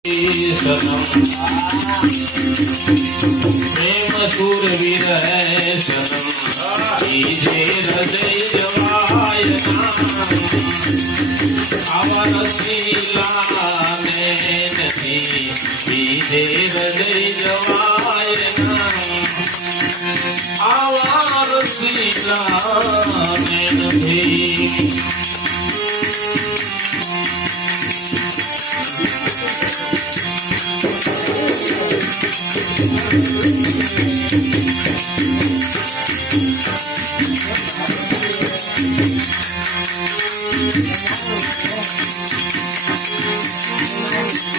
प्रेम सूरवीर है सनम कीजे हृदय जवाय आवर शीला में नहीं कीजे हृदय जवाय आवर शीला में नहीं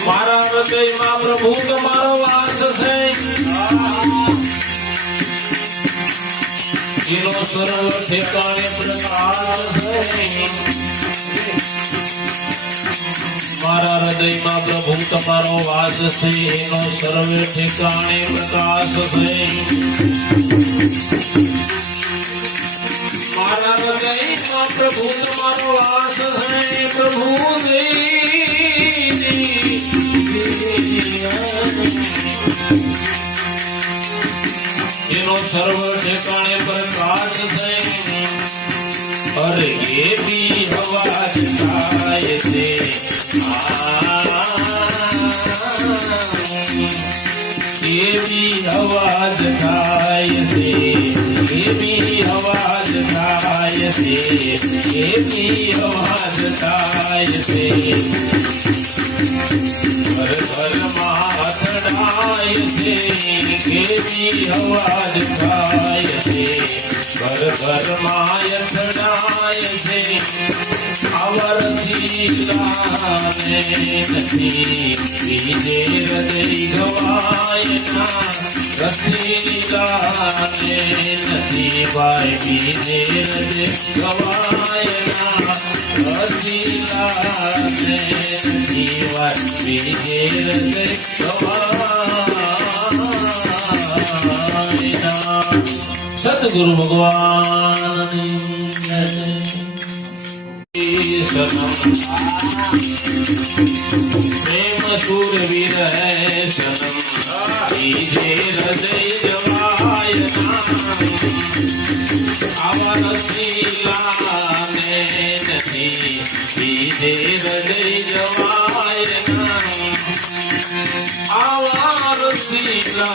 मारा हृदय में प्रभु तुम्हारो वास है जिनो सर्व ठिकाने प्रकाश है मारा हृदय में प्रभु तुम्हारो वास है जिनो सर्व ठिकाने प्रकाश है मारा हृदय में प्रभु तुम्हारो वास है प्रभु जिनो सर्व ठिकाने प्रकाश है और ये भी आवाज आए थे ये भी आवाज आए थे ये भी आवाज आए थे ये भी आवाज आए थे घर घर माथड़ाए थे के भी आवाज खाए थे घर घर माथड़ाए थे अवर शीला में नहीं कीजे हृदय गवाय ना रसीला में नहीं भाई कीजे हृदय गवाय ना रसीला में नहीं भाई कीजे हृदय गवाय ना सतगुरु भगवान ने सनम प्रेम सूरवीर है सनम कीजे हृदय जवाय आवर शीला में नहीं कीजे हृदय जवाय आवर शीला